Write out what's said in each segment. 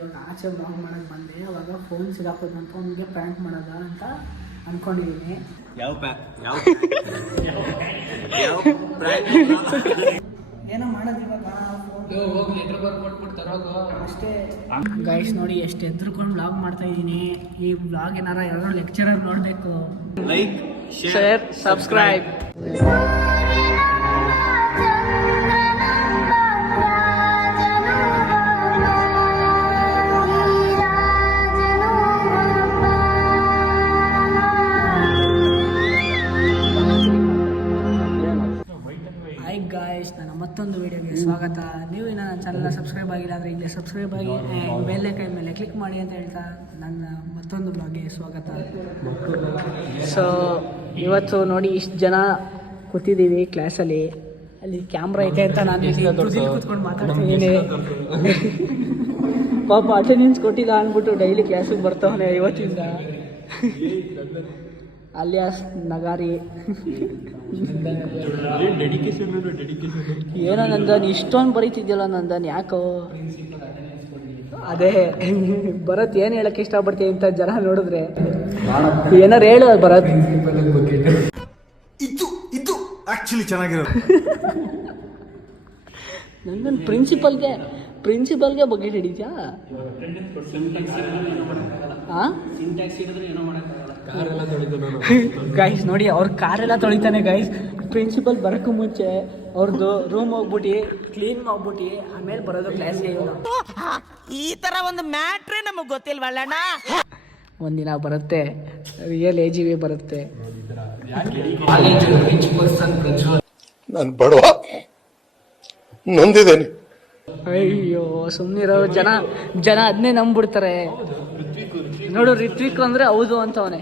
ಇವಾಗ ಆಚೆ ಬ್ಲಾಗ್ ಮಾಡಕ್ಕೆ ಬಂದೆ ಅವಾಗ ಫೋನ್ ಸಿಗಾಕೋದಂತ ಅವ್ನಿಗೆ ಪ್ರ್ಯಾಂಕ್ ಮಾಡೋದ ಅಂತ ಅನ್ಕೊಂಡಿದ್ದೀನಿ ಯಾವ ಯಾವ? ಏನೋ ಮಾಡೋದು ಇವಾಗ ಅಷ್ಟೇ. ಗೈಸ್ ನೋಡಿ ಎಷ್ಟು ಎದ್ರುಕೊಂಡು ಬ್ಲಾಗ್ ಮಾಡ್ತಾ ಇದ್ದೀನಿ ಈ ಬ್ಲಾಗ್ ಏನಾರ ಯಾರೋ ಲೆಕ್ಚರರ್ ನೋಡಬೇಕು. ಲೈಕ್ ಶೇರ್ ಸಬ್ಸ್ಕ್ರೈಬ್ ನನ್ನ ಮತ್ತೊಂದು ವಿಡಿಯೋಗೆ ಸ್ವಾಗತ. ನೀವು ಇನ್ನು ನನ್ನ ಚಾನಲ್ನ ಸಬ್ಸ್ಕ್ರೈಬ್ ಆಗಿಲ್ಲ ಅಂದರೆ ಇಲ್ಲೇ ಸಬ್ಸ್ಕ್ರೈಬ್ ಆಗಿ ಬೆಲ್ಲೆ ಕೈ ಮೇಲೆ ಕ್ಲಿಕ್ ಮಾಡಿ ಅಂತ ಹೇಳ್ತಾ ನನ್ನ ಮತ್ತೊಂದು ಬ್ಲಾಗ್ಗೆ ಸ್ವಾಗತ. ಸೊ ಇವತ್ತು ನೋಡಿ ಇಷ್ಟು ಜನ ಕೂತಿದ್ದೀವಿ ಕ್ಲಾಸಲ್ಲಿ ಅಲ್ಲಿ. ಕ್ಯಾಮ್ರಾ ಐತೆ ಅಂತ ನಾನು ಕೂತ್ಕೊಂಡು ಮಾತಾಡ್ತಿದ್ದೀನಿ ಪಾಪ ಅಟೆಂಡೆನ್ಸ್ ಕೊಟ್ಟಿಲ್ಲ ಅಂದ್ಬಿಟ್ಟು ಡೈಲಿ ಕ್ಲಾಸಿಗೆ ಬರ್ತಾವನೆ ಇವತ್ತಿಂದ. ಅಲಿಯಾಸ್ ನಗಾರಿ. ಏನೋ ನಂದನ್ ಇಷ್ಟೊಂದು ಬರೀತಿದ್ಯಲ್ಲ ನಂದನ್ ಯಾಕೋ? ಅದೇ ಭರತ್ ಏನು ಹೇಳಕ್ಕೆ ಇಷ್ಟಪಡ್ತೀನಿ ಅಂತ ಜನ ನೋಡಿದ್ರೆ. ಏನಾರು ಹೇಳು ಭರತ್. ಇದು ಇದು ಆ್ಯಕ್ಚುಲಿ ಚೆನ್ನಾಗಿರೋದು. ನಂದನ್ ಪ್ರಿನ್ಸಿಪಲ್ಗೆ ಪ್ರಿನ್ಸಿಪಲ್ಗೆ ಬಗ್ಗೆ ಹಿಡಿದ್ಯಾ ಹಾಂ ಗೈಸ್ ನೋಡಿ ಅವ್ರ ಕಾರೆಲ್ಲ ತೊಳಿತಾನೆ ಗೈಸ್ ಪ್ರಿನ್ಸಿಪಲ್ ಬರೋಕ್ಕೂ ಮುಂಚೆ ಅವ್ರದ್ದು ರೂಮ್ ಹೋಗ್ಬಿಟ್ಟು ಕ್ಲೀನ್ ಮಾಡ್ಬಿಟ್ಟು ಆಮೇಲೆ ಬರೋದು ಕ್ಲಾಸ್ಗೆ ಈ ತರ ಒಂದು ಮ್ಯಾಟ್ರೇ ನಮಗೆ ಗೊತ್ತಿಲ್ವಲ್ಲಣ್ಣ ಒಂದಿನ ಬರುತ್ತೆ ರಿಯಲ್ ಎ ಜಿ ವಿ ಬರುತ್ತೆ. ನಾನು ಬಡವ. ನೊಂದಿದ್ದೇನೆ. ಅಯ್ಯೋ ಸುಮ್ಮನಿರೋ ಜನ ಜನ ಅದನ್ನೇ ನಂಬ್ಬಿಡ್ತಾರೆ. ನೋಡು ರಿತ್ವಿಕ್ ಅಂದ್ರೆ ಹೌದು ಅಂತವನೆ.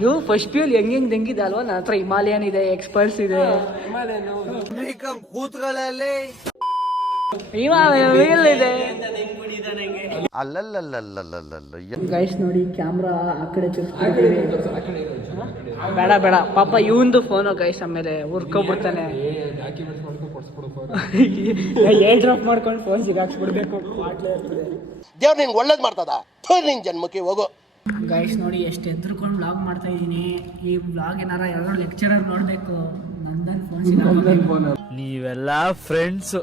ನೀವು ಫಸ್ಟ್ ಪಿ ಎಲ್ ಹೆಂಗ್ ಹೆಂಗ್ ಹೆಂಗಿದೆ ಅಲ್ವಾ? ನನ್ನ ಹತ್ರ ಹಿಮಾಲಯನ್ ಇದೆ ಎಕ್ಸ್ಪರ್ಟ್ಸ್ ಇದೆ. ಅಲ್ಲಲ್ಲಲ್ಲಲ್ಲಲ್ಲಲ್ಲ ಗೈಸ್ ನೋಡಿ ಕ್ಯಾಮ್ರಾ ಆ ಕಡೆ. ಬೇಡ ಬೇಡ. ಪಾಪ ಇವಂದು ಫೋನು ಗೈಸ್ ಆಮೇಲೆ ಹುರ್ಕೊಬಿಡ್ತಾನೆ. ಏರ್ ಡ್ರಾಪ್ ಮಾಡ್ಕೊಂಡು ಫೋನ್ ಸಿಗಾಕ್ಸ್ಬಿಡ್ಬೇಕು. ದೇವ್ರು ನಿನ್ಗೆ ಒಳ್ಳೇದು ಮಾಡ್ತದ? ನಿನ್ ಜನ್ಮಕ್ಕೆ ಹೋಗು. ಗೈಸ್ ನೋಡಿ ಎಷ್ಟು ಎದ್ರುಕೊಂಡು ಬ್ಲಾಗ್ ಮಾಡ್ತಾ ಇದ್ದೀನಿ. ಈ ಬ್ಲಾಗ್ ಏನಾರ ಯಾರೋ ಲೆಕ್ಚರರ್ ನೋಡಬೇಕು. ನಂದನ್ ಫೋನ್ ಸಿಗಾಕೋಬೇಕು ನೀವೆಲ್ಲ ಫ್ರೆಂಡ್ಸ್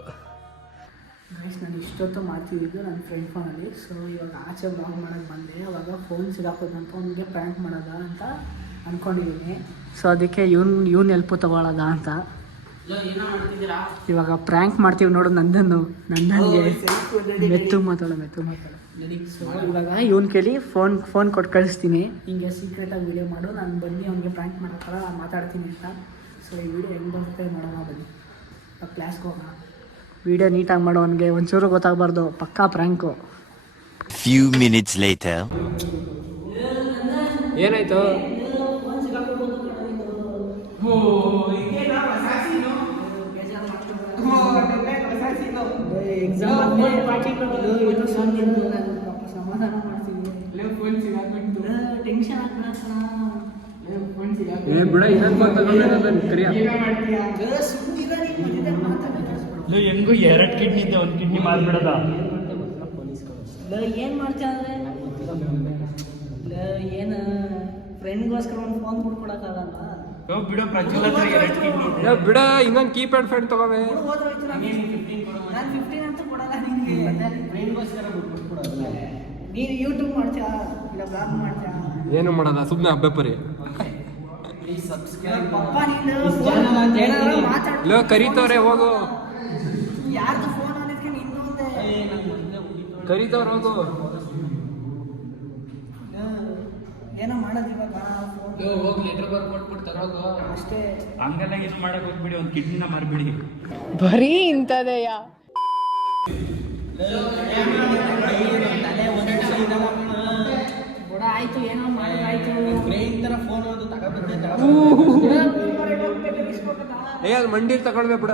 ಗೈಸ್ ನಾನು ಇಷ್ಟೊತ್ತು ಮಾಡ್ತಿದ್ದು ನನ್ನ ಫ್ರೆಂಡ್ ಫೋನಲ್ಲಿ ಸೊ ಇವಾಗ ಆಚೆ ಬ್ಲಾಗ್ ಮಾಡೋಕ್ಕೆ ಬಂದೆ. ಅವಾಗ ಫೋನ್ ಸಿಗಾಕೋದಂತ ಅವ್ನಿಗೆ ಪ್ರ್ಯಾಂಕ್ ಮಾಡೋದ ಅಂತ ಅಂದ್ಕೊಂಡಿದ್ದೀನಿ ಸೊ ಅದಕ್ಕೆ ಇವ್ನು ಇವ್ನ ಹೆಲ್ಪು ತಗೊಳ್ಳೋದ ಅಂತ. ಇವಾಗ ಪ್ರ್ಯಾಂಕ್ ಮಾಡ್ತೀವಿ ನೋಡು ನಂದನ್ನು ನಂದನ್ಗೆ. ಮೆತ್ತು ಮಾತಾಡ ಮೆತ್ತು ಮಾತಾಡ. ಸೊ ಇವಾಗ ಇವನ್ ಕೇಳಿ ಫೋನ್ ಫೋನ್ ಕೊಟ್ಟು ಕಳಿಸ್ತೀನಿ. ಹಿಂಗೆ ಸೀಕ್ರೆಟಾಗಿ ವೀಡಿಯೋ ಮಾಡು. ನಾನು ಬನ್ನಿ ಅವ್ನಿಗೆ ಪ್ರ್ಯಾಂಕ್ ಮಾಡೋ ಥರ ಮಾತಾಡ್ತೀನಿ ಅಂತ. ಸೊ ಈ ವಿಡಿಯೋ ಹೆಂಗೆ ಬರುತ್ತೆ ನೋಡೋಣ ಬನ್ನಿ. ಕ್ಲಾಸ್ಗೆ ಹೋಗೋಣ. ವಿಡಿಯೋ ನೀಟಾಗಿ ಮಾಡೋವನಿಗೆ ಒಂಚೂರು ಗೊತ್ತಾಗಬಾರ್ದು. ಪಕ್ಕಾ ಪ್ರ್ಯಾಂಕು ಫ್ಯೂ ಮಿನಿಟ್ಸ್ ಲೇಟರ್ ಏನಾಯ್ತು? ಏ ಬಿಡ ಇನ್ನೊಂದು ಫೋನ್ ಕರಿಯ ಹೆಂಗು ಎರಡ್ ಕಿಡ್ನಿ ಇದ್ದೆ ಒಂದು ಕಿಡ್ನಿ ಮಾಡ್ಬಿಡದ? ಏನು ಮಾಡ್ತೀಯ ಅಂದ್ರೆ? ಏನು ಫ್ರೆಂಡ್ಗೋಸ್ಕರ ಒಂದು ಫೋನ್ ಕೊಡ್ಕೊಡಕ್ಕಾಗಲ್ಲ ಬಿಡೋ ಪ್ರಜ್ವಲ್ ಹತ್ರ ಎರಡ್ ಕಿಡ್ನಿ ಬಿಡ ಇನ್ನೊಂದು ಕೀಪ್ಯಾಡ್ ಫೋನ್ ತಗೋವೆ. ನಾನು ಫಿಫ್ಟೀನ್ ಅಂತ ಕೊಡಲ್ಲ ನಿನಗೆ. ನೀನು ಯೂಟ್ಯೂಬ್ ಮಾಡ್ತೀಯಾ? ಇಲ್ಲ ಬ್ಲಾಗ್ ಮಾಡ್ತೀಯಾ? ಏನು ಮಾಡಲ್ಲ ಸುಮ್ಮನೆ ಹಬ್ಬ ಪರಿ. ಪಪ್ಪ ನೀನು ಏನಾದ್ರು ಮಾತಾಡ್ ಲೋ ಕರೀತವ್ರೆ ಹೋಗು. ಯಾರ್ದು ಫೋನ್ ಅನ್ನೋದಕ್ಕೆ ನಿನ್ನೊಂದೇ ಕರೀತವ್ರೆ ಹೋಗು. ಏನೋ ಮಾಡೋದು ಇವಾಗ ಹೋಗೋ ಅಷ್ಟೇ. ಹಂಗೆಲ್ಲ ಇದು ಮಾಡಕ್ ಹೋಗ್ಬಿಡಿ ಒಂದು ಕಿಡ್ನಿನ ಮಾರ್ಬಿಡಿ. ಬರೀ ಇಂಥದೆಯಾ. ಬುಡ ಆಯ್ತು ಏನೋ ಮಾಡೋದಾಯ್ತು ಏ ಅದು ಮಂಡಿಲ್ ತಗೊಳ್ಬೇ ಬಿಡ.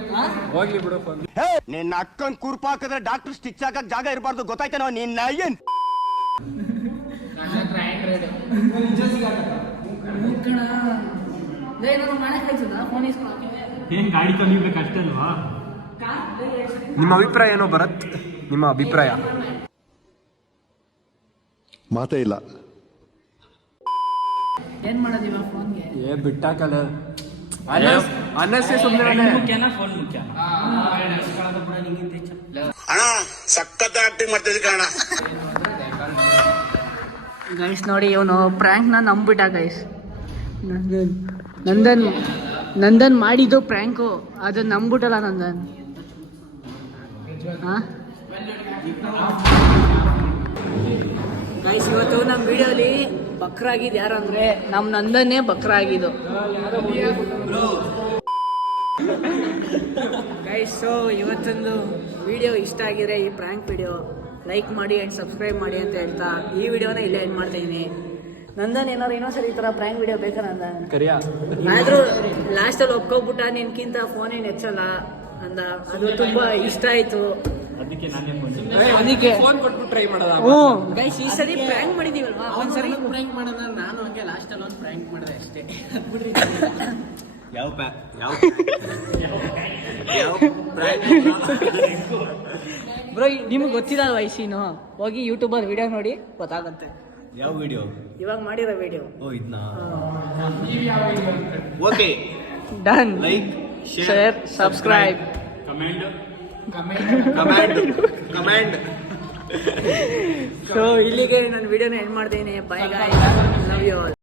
ಹೋಗ್ಲಿ ಬಿಡು ಫೋನ್. ನಿನ್ನ ಅಕ್ಕನ್ ಕುರ್ಪ ಹಾಕಿದ್ರೆ ಡಾಕ್ಟರ್ ಸ್ಟಿಚ್ ಹಾಕಕ್ ಜಾಗ ಇರಬಾರ್ದು. ಗೊತ್ತಾಯ್ತೇನೋ? ನಿನ್ನ ಏನ್? ಏನ್ ಗಾಡಿ ಕಲಿಬೇಕು ಅಷ್ಟಲ್ವಾ ನಿಮ್ಮ ಅಭಿಪ್ರಾಯ ಏನೋ ಭರತ್ ನಿಮ್ಮ ಅಭಿಪ್ರಾಯ? ಮಾತೇ ಇಲ್ಲ. ಏನ್ ಮಾಡೋದಿವ ಫೋನ್ಗೆ ಏ ಬಿಟ್ಟಾಕಲ್ಲ. ಅನ್ನಸ್ಸೇ ಸುಮ್ಮನೆ ಫ್ರೆಂಡ್ ಮುಖ್ಯನಾ ಫೋನ್ ಮುಖ್ಯ? ಅಣ್ಣ ಸಖತ್ ಆಕ್ಟಿಂಗ್ ಮಾಡ್ತಿದ್ದೆ ಕಣ ಗೈಸ್ ನೋಡಿ ಇವನು ಪ್ರ್ಯಾಂಕ್ನ ನಂಬಿಟ್ಟ ಗೈಸ್ ನಂದನ್ ನಂದನ್ ನಂದನ್ ಮಾಡಿದ್ದು ಪ್ರ್ಯಾಂಕು ಅದನ್ನ ನಂಬಿಟ್ಟಲ್ಲ ನಂದನ್. ಗೈಸ್ ಇವತ್ತು ನಮ್ಮ ವಿಡಿಯೋಲಿ ಬಕ್ರಾಗಿದ್ದು ಯಾರು ಅಂದ್ರೆ ನಮ್ಮ ನಂದನ್ನೇ ಬಕ್ರ ಆಗಿದ್ದು ಗೈಸ್ ಸೊ ಇವತ್ತೊಂದು ವಿಡಿಯೋ ಇಷ್ಟ ಆಗಿದ್ರೆ ಈ ಪ್ರ್ಯಾಂಕ್ ವಿಡಿಯೋ ಲೈಕ್ ಮಾಡಿ ಆ್ಯಂಡ್ ಸಬ್ಸ್ಕ್ರೈಬ್ ಮಾಡಿ ಅಂತ ಹೇಳ್ತಾ ಈ ವಿಡಿಯೋನ ಇಲ್ಲೇ ಎಂಡ್ ಮಾಡ್ತೀನಿ ನಂದನ್ ಏನಾರು ಇನ್ನೊಂದ್ಸರಿ ಈ ಥರ ಪ್ರ್ಯಾಂಕ್ ವಿಡಿಯೋ ಬೇಕಾ ನಂದನ್? ಕರಿಯಾ? ಆದ್ರೂ ಲಾಸ್ಟಲ್ಲಿ ಒಪ್ಕೊಬಿಟ್ಟ ನಿನ್ಕಿಂತ ಫೋನೇನು ಹೆಚ್ಚಲ್ಲ ಅಂದ. ಅದು ತುಂಬಾ ಇಷ್ಟ ಆಯ್ತು. ಅದಕ್ಕೆ ನಾನೇ ಫೋನ್ ಅದಕ್ಕೆ ಫೋನ್ ಕೊಟ್ಬಿಟ್ಟು ಟ್ರೈ ಮಾಡೋದ? ಹ್ಞೂ. ಗೈಸ್ ಈ ಸರಿ ಪ್ರ್ಯಾಂಕ್ ಮಾಡಿದೀವಲ್ವಾ? ಒಂದ್ಸರಿ ಪ್ರ್ಯಾಂಕ್ ಮಾಡೋಣ ನಾನು ಹಂಗೆ ಲಾಸ್ಟಲ್ಲಿ ಒಂದು ಪ್ರ್ಯಾಂಕ್ ಮಾಡಿದೆ ಅಷ್ಟೇ. ಯಾವ ಯಾವ ಬ್ರೋ ನಿಮ್ಗೆ ಈ ಸೀನು ಹೋಗಿ ಯೂಟ್ಯೂಬಲ್ಲಿ ವಿಡಿಯೋ ನೋಡಿ ಗೊತ್ತಾಗುತ್ತೆ. ಯಾವ ವಿಡಿಯೋ ಇವಾಗ ಮಾಡಿರೋ ವಿಡಿಯೋ ಓ ಇದನ್ನ okay done like share subscribe comment comment comment so ಇಲ್ಲಿಗೆ ನಾನು ವಿಡಿಯೋನ ಎಂಡ್ ಮಾಡ್ತೀನಿ. Bye guys love you all